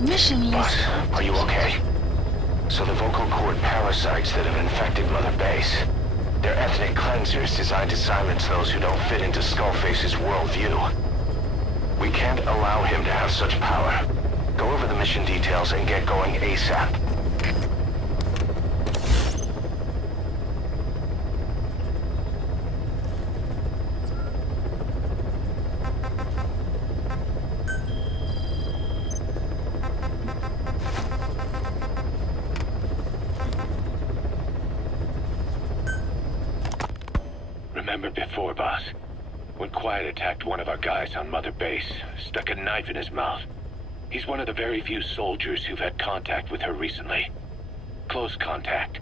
Mission is... Boss, are you okay? So the vocal cord parasites that have infected Mother Base, they're ethnic cleansers designed to silence those who don't fit into Skullface's worldview. We can't allow him to have such power. Go over the mission details and get going ASAP. Remember before, boss? When Quiet attacked one of our guys on Mother Base, stuck a knife in his mouth. He's one of the very few soldiers who've had contact with her recently. Close contact.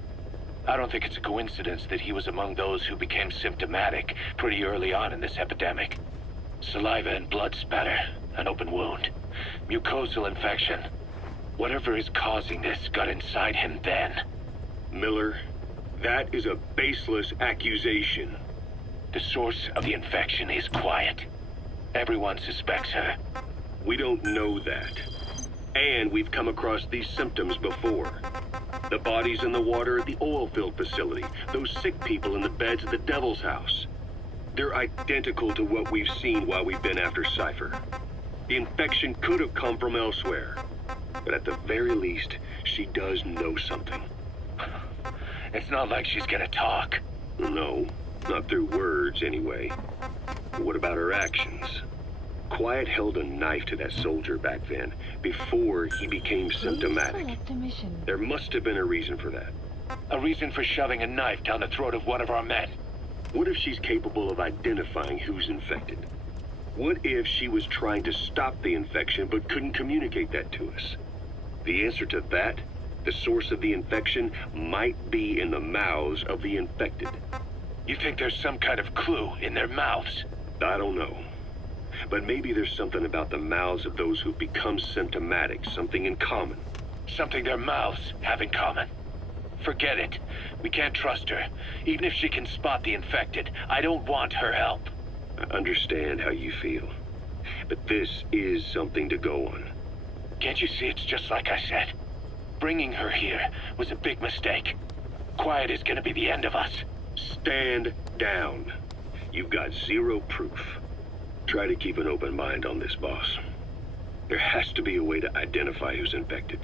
I don't think it's a coincidence that he was among those who became symptomatic pretty early on in this epidemic. Saliva and blood spatter, an open wound, mucosal infection. Whatever is causing this got inside him then. Miller, that is a baseless accusation. The source of the infection is Quiet. Everyone suspects her. We don't know that. And we've come across these symptoms before. The bodies in the water at the oil field facility, those sick people in the beds at the Devil's House. They're identical to what we've seen while we've been after Cypher. The infection could have come from elsewhere. But at the very least, she does know something. It's not like she's gonna talk. No, not through words anyway. But what about her actions? Quiet held a knife to that soldier back then, before he became symptomatic. There must have been a reason for that. A reason for shoving a knife down the throat of one of our men. What if she's capable of identifying who's infected? What if she was trying to stop the infection but couldn't communicate that to us? The answer to that, the source of the infection, might be in the mouths of the infected. You think there's some kind of clue in their mouths? I don't know. But maybe there's something about the mouths of those who've become symptomatic, something in common. Something their mouths have in common. Forget it. We can't trust her. Even if she can spot the infected, I don't want her help. I understand how you feel. But this is something to go on. Can't you see it's just like I said? Bringing her here was a big mistake. Quiet is gonna be the end of us. Stand down. You've got zero proof. Try to keep an open mind on this, boss. There has to be a way to identify who's infected.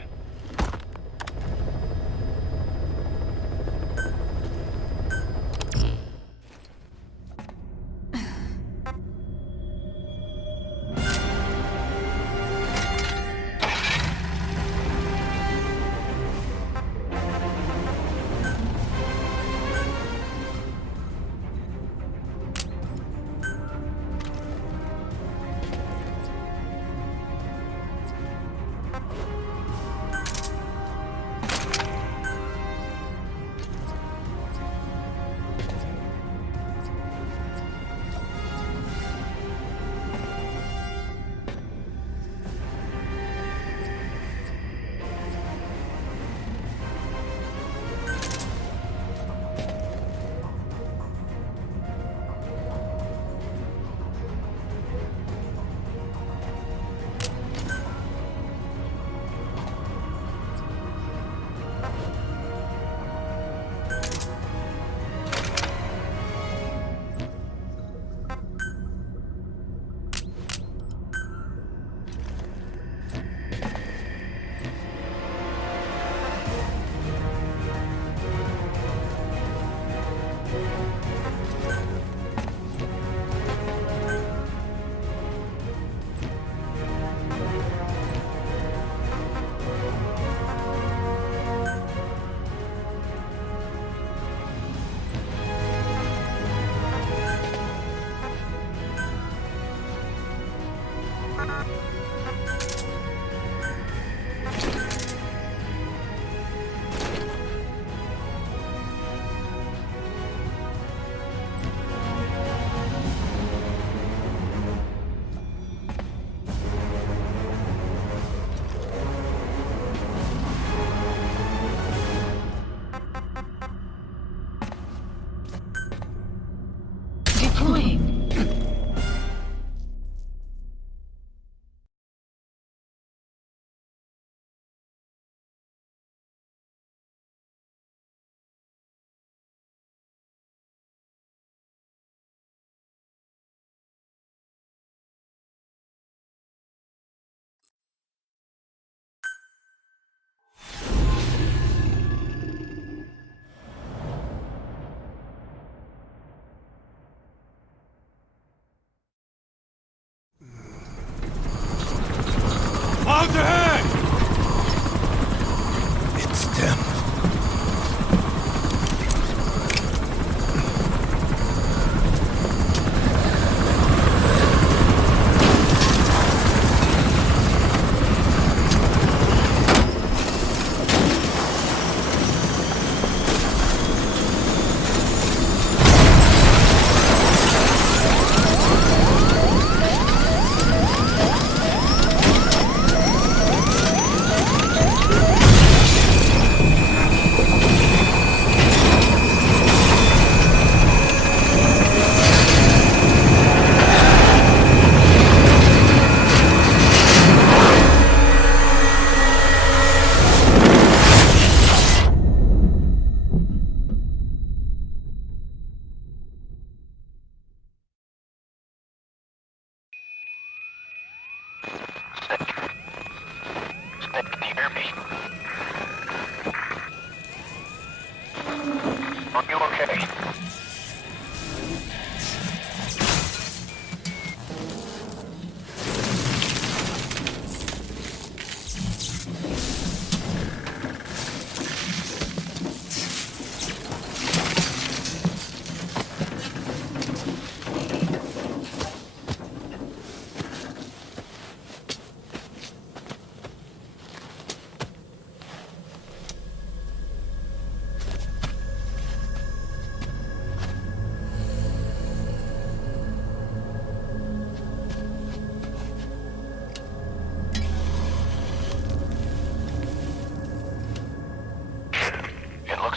Are you okay?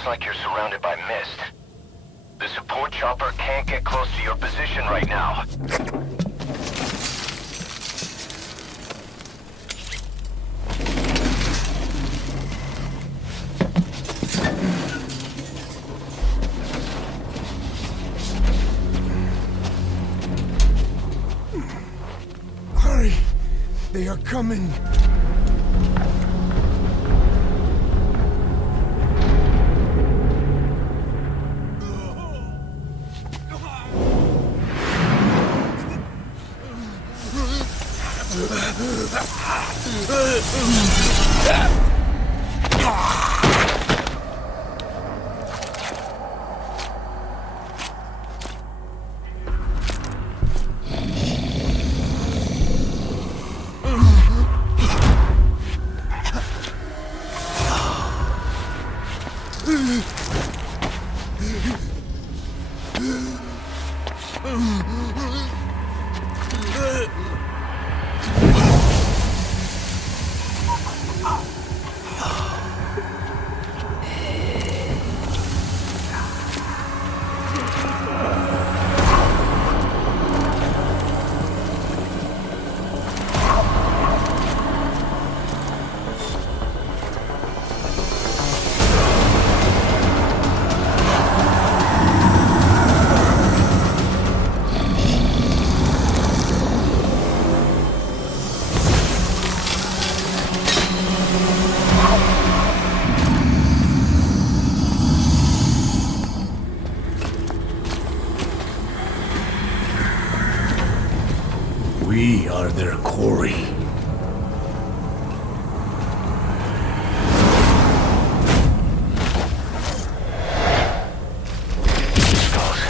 Like you're surrounded by mist. The support chopper can't get close to your position right now. Hurry! They are coming! We are their quarry. Skulls.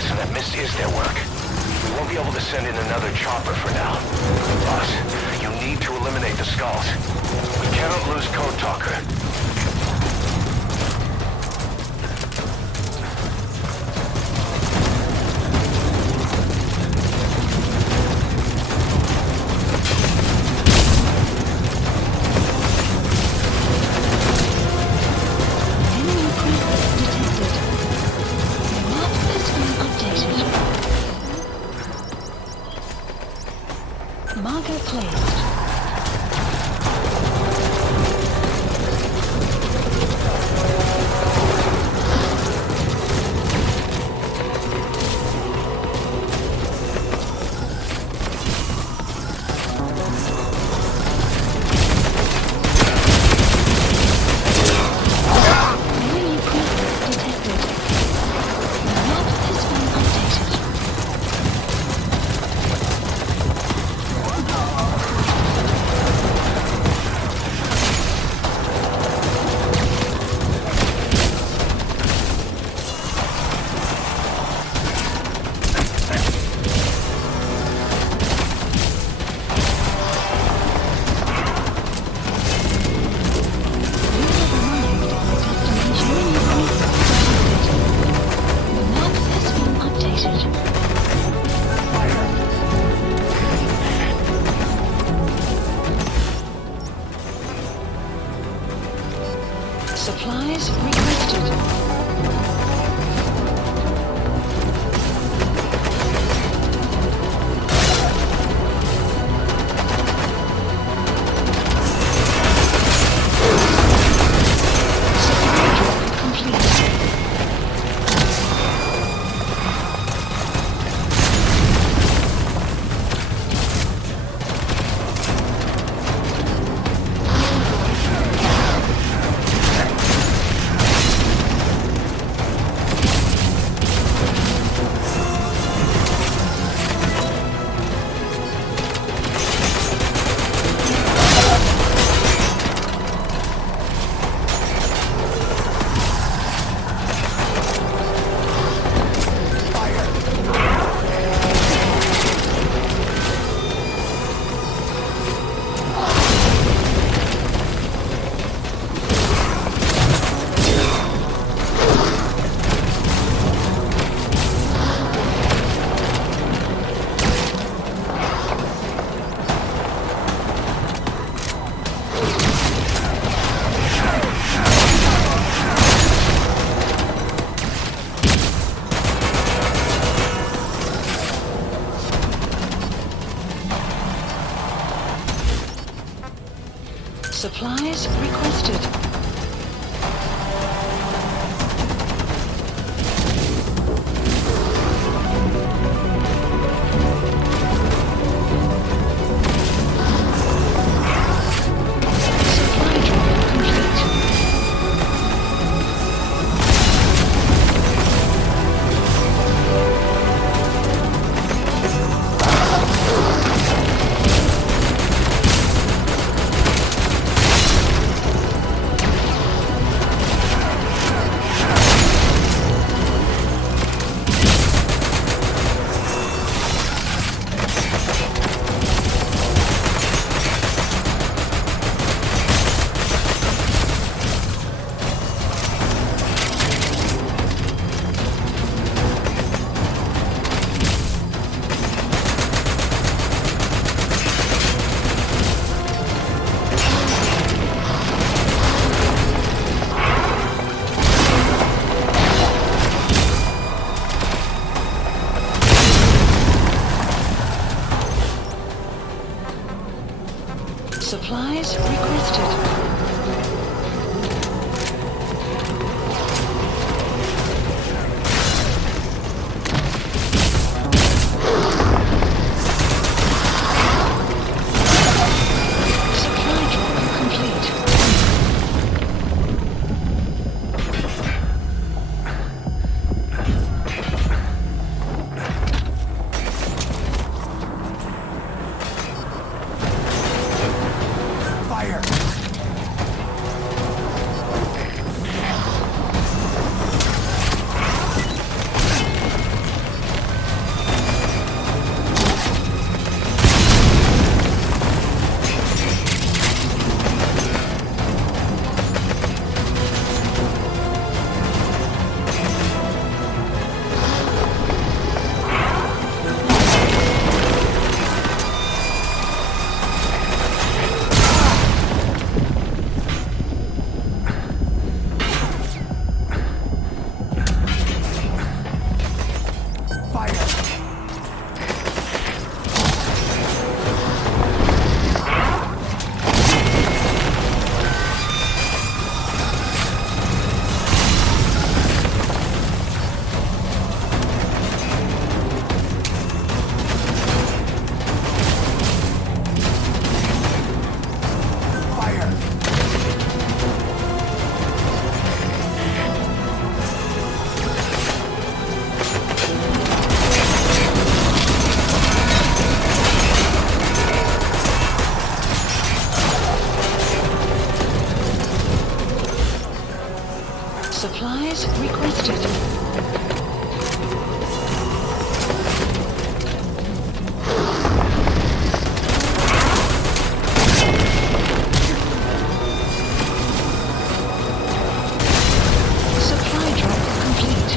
So that mist is their work. We won't be able to send in another chopper for now. Boss, you need to eliminate the skulls. We cannot lose Code Talker. Marker placed. Supplies requested. Supplies requested. Supply drop complete.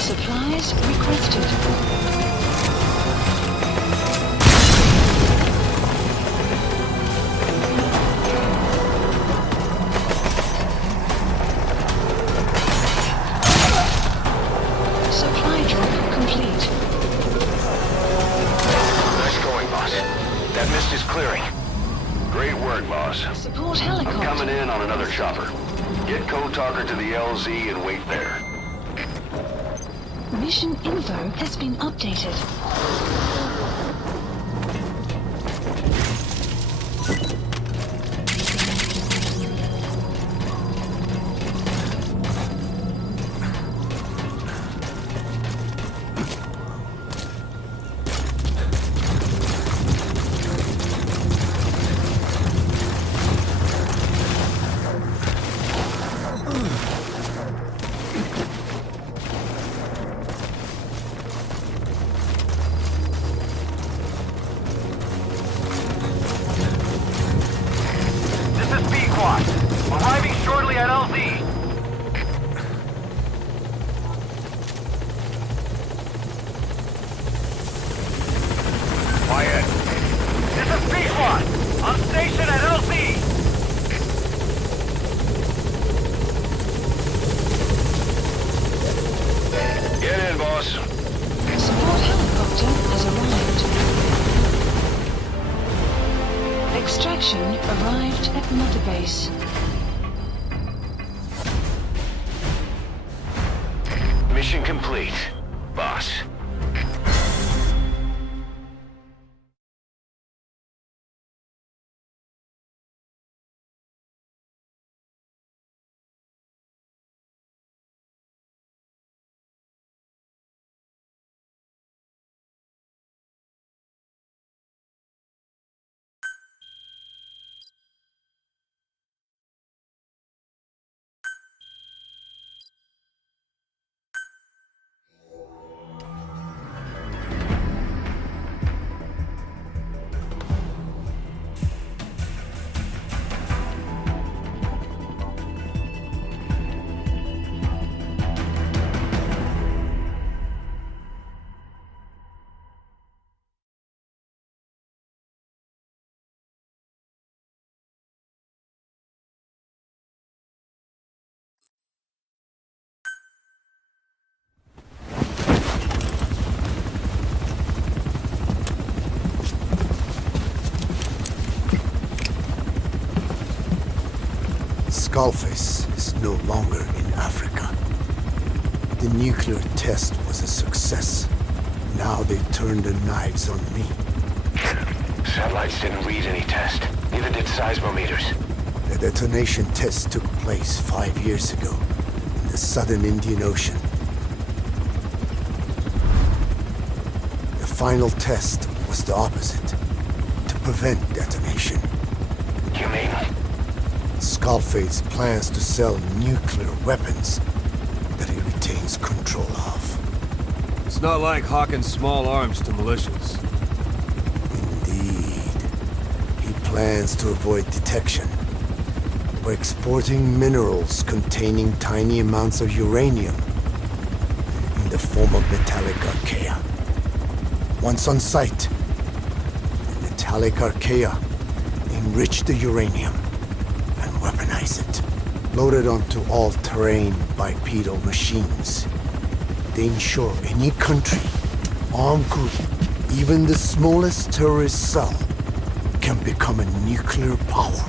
Supplies requested. Supply drop complete. Nice going, boss. That mist is clearing. Great work, boss. Support I'm helicopter. coming in on another chopper. Get Code Talker to the LZ and wait there. Mission info has been updated. Arriving shortly at LZ. Quiet. This is B-Squad. On station at LZ. Get in, boss. Support helicopter has arrived. Extraction arrived at Mother Base. Mission complete, boss. Skullface is no longer in Africa. The nuclear test was a success. Now they turned their knives on me. Satellites didn't read any test. Neither did seismometers. The detonation test took place 5 years ago in the southern Indian Ocean. The final test was the opposite, to prevent detonation. You mean? Skullface plans to sell nuclear weapons that he maintains control of. It's not like hawking small arms to militias. Indeed. He plans to avoid detection by exporting minerals containing tiny amounts of uranium in the form of metallic archaea. Once on site, the metallic archaea enrich the uranium and weaponize it. Loaded onto all-terrain bipedal machines, they ensure any country, armed group, even the smallest terrorist cell, can become a nuclear power.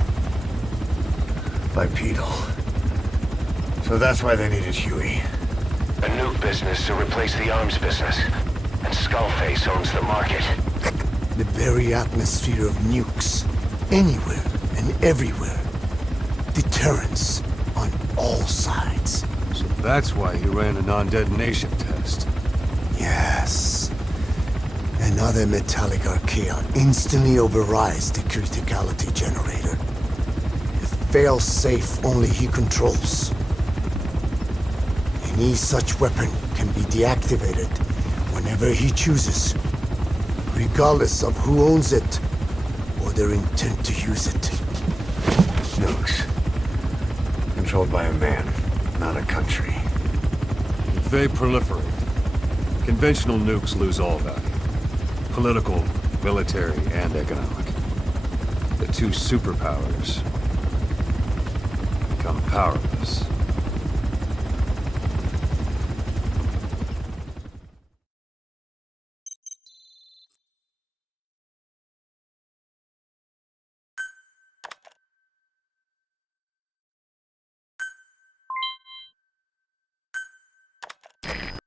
Bipedal. So that's why they needed Huey. A nuke business to replace the arms business. And Skullface owns the market. The very atmosphere of nukes, anywhere and everywhere. Deterrence on all sides. So that's why he ran a non-detonation test. Yes. Another metallic archaea instantly overrides the criticality generator. A fail-safe only he controls. Any such weapon can be deactivated whenever he chooses, regardless of who owns it or their intent to use it. Nukes. Controlled by a man, not a country. If they proliferate, conventional nukes lose all value. Political, military, and economic. The two superpowers become powerless.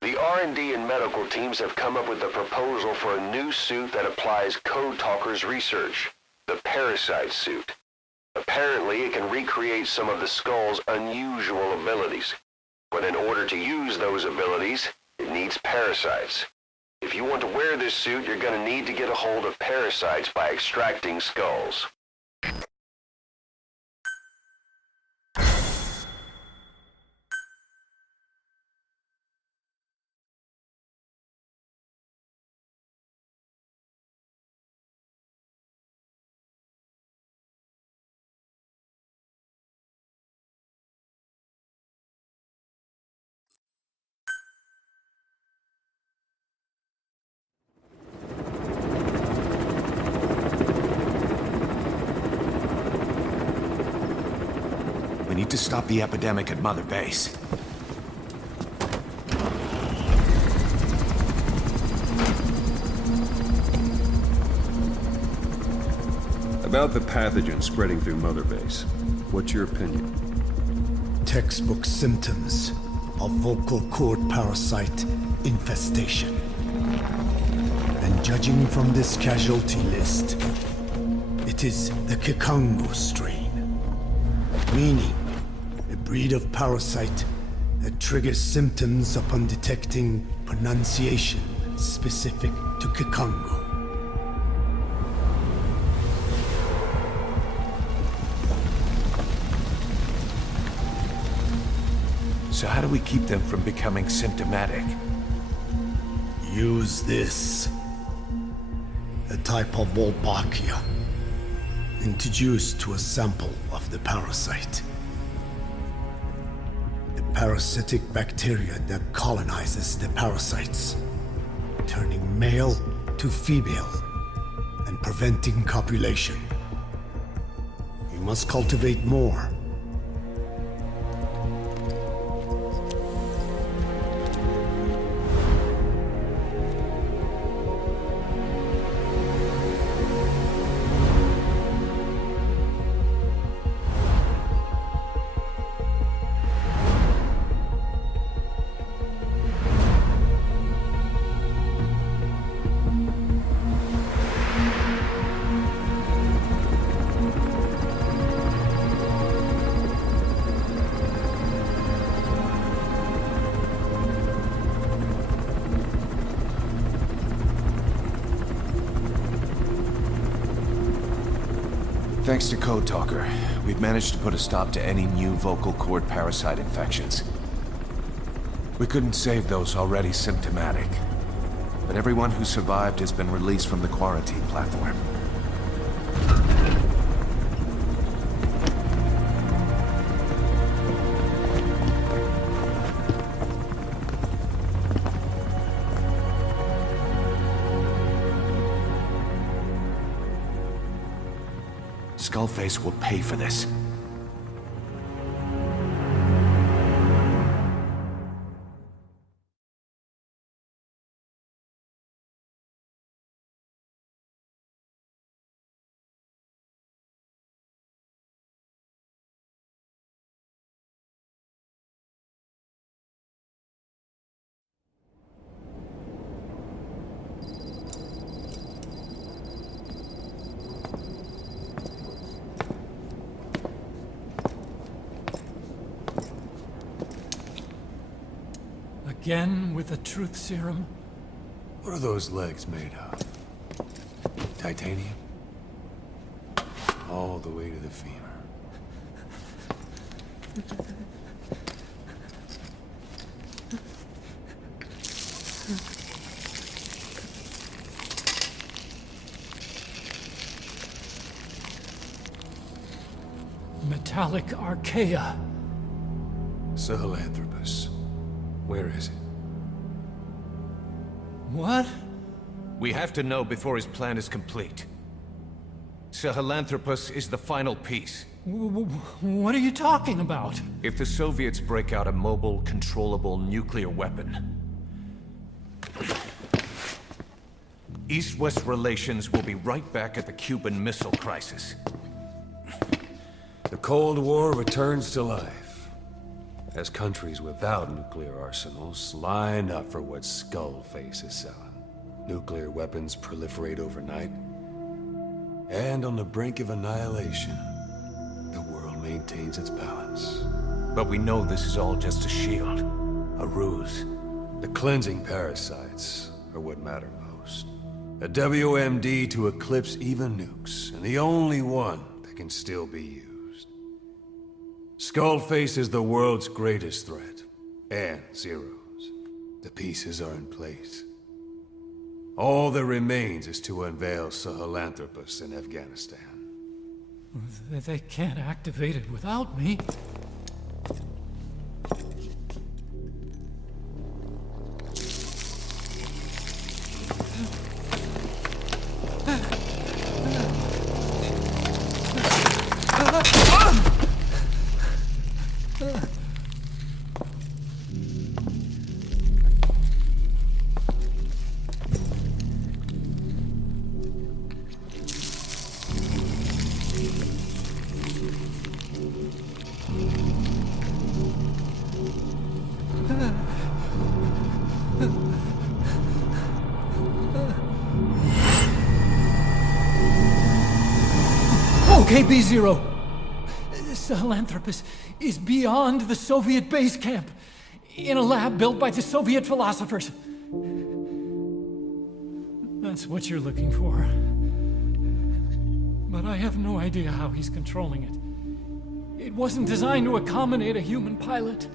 The R&D and medical teams have come up with a proposal for a new suit that applies Code Talker's research, the Parasite suit. Apparently, it can recreate some of the Skull's unusual abilities. But in order to use those abilities, it needs parasites. If you want to wear this suit, you're going to need to get a hold of parasites by extracting skulls. We need to stop the epidemic at Mother Base. About the pathogen spreading through Mother Base, what's your opinion? Textbook symptoms of vocal cord parasite infestation. And judging from this casualty list, it is the Kikango strain. Meaning, a breed of parasite that triggers symptoms upon detecting pronunciation specific to Kikango. So how do we keep them from becoming symptomatic? Use this. A type of Wolbachia, introduced to a sample of the parasite. A parasitic bacteria that colonizes the parasites, turning male to female and preventing copulation. You must cultivate more. Thanks to Code Talker, we've managed to put a stop to any new vocal cord parasite infections. We couldn't save those already symptomatic. But everyone who survived has been released from the quarantine platform. Skullface will pay for this. Again with the truth serum? What are those legs made of? Titanium? All the way to the femur. Metallic archaea. Sahelanthropus. Where is it? What? We have to know before his plan is complete. Sahelanthropus is the final piece. What are you talking about? If the Soviets break out a mobile, controllable nuclear weapon, East-West relations will be right back at the Cuban Missile Crisis. The Cold War returns to life, as countries without nuclear arsenals line up for what Skullface is selling. Nuclear weapons proliferate overnight, and on the brink of annihilation, the world maintains its balance. But we know this is all just a shield, a ruse. The cleansing parasites are what matter most. A WMD to eclipse even nukes, and the only one that can still be used. Skullface is the world's greatest threat, and Zero's. The pieces are in place. All that remains is to unveil Sahelanthropus in Afghanistan. They can't activate it without me. Okay, B-Zero. Sahelanthropus is beyond the Soviet base camp, in a lab built by the Soviet philosophers. That's what you're looking for. But I have no idea how he's controlling it. It wasn't designed to accommodate a human pilot.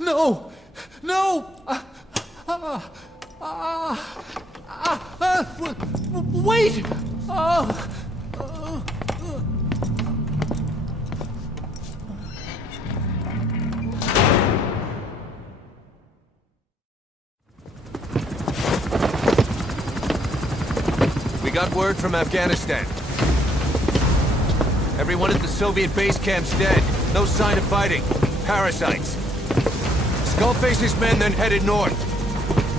No! No! Wait! We got word from Afghanistan. Everyone at the Soviet base camp's dead. No sign of fighting. Parasites. Skullface's men then headed north.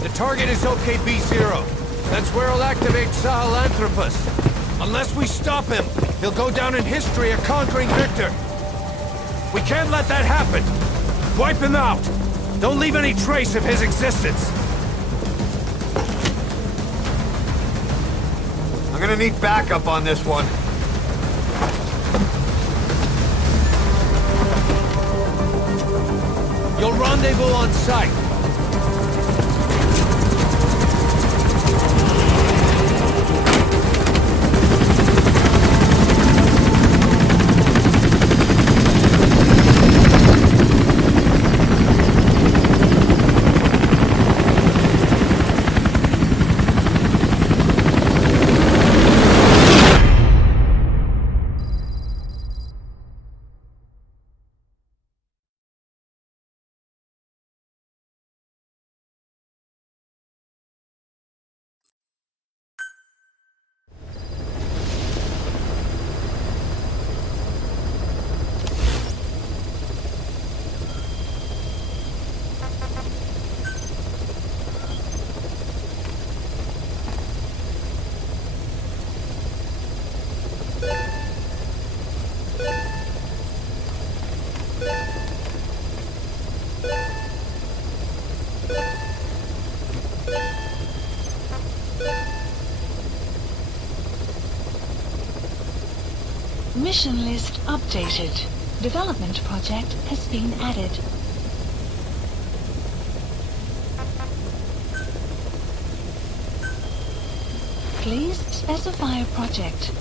The target is OKB-0. That's where he'll activate Sahelanthropus. Unless we stop him, he'll go down in history a conquering victor. We can't let that happen. Wipe him out. Don't leave any trace of his existence. I'm gonna need backup on this one. You'll rendezvous on site. Mission list updated. Development project has been added. Please specify a project.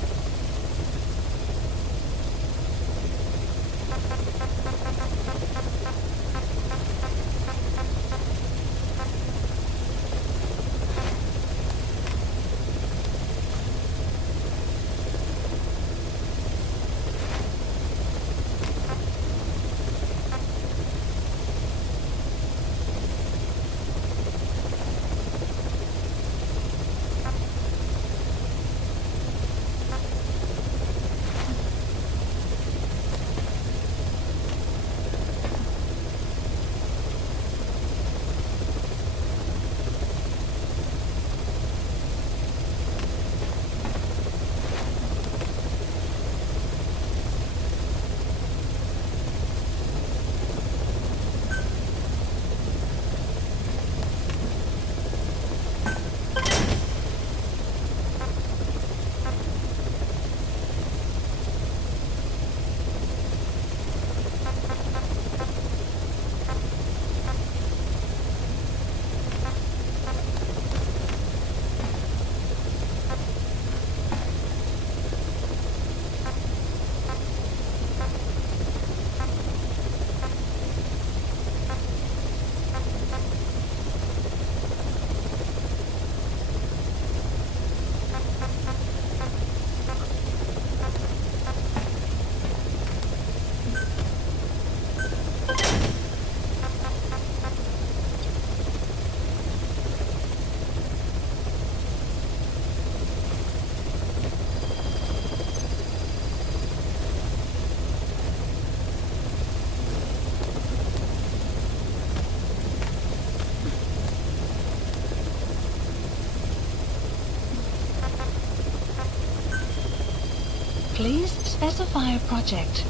Please specify a project.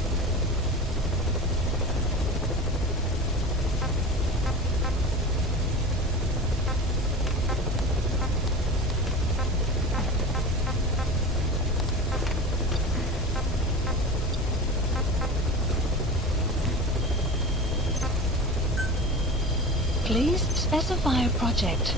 Please specify a project.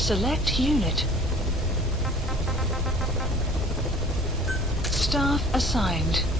Select unit. Staff assigned.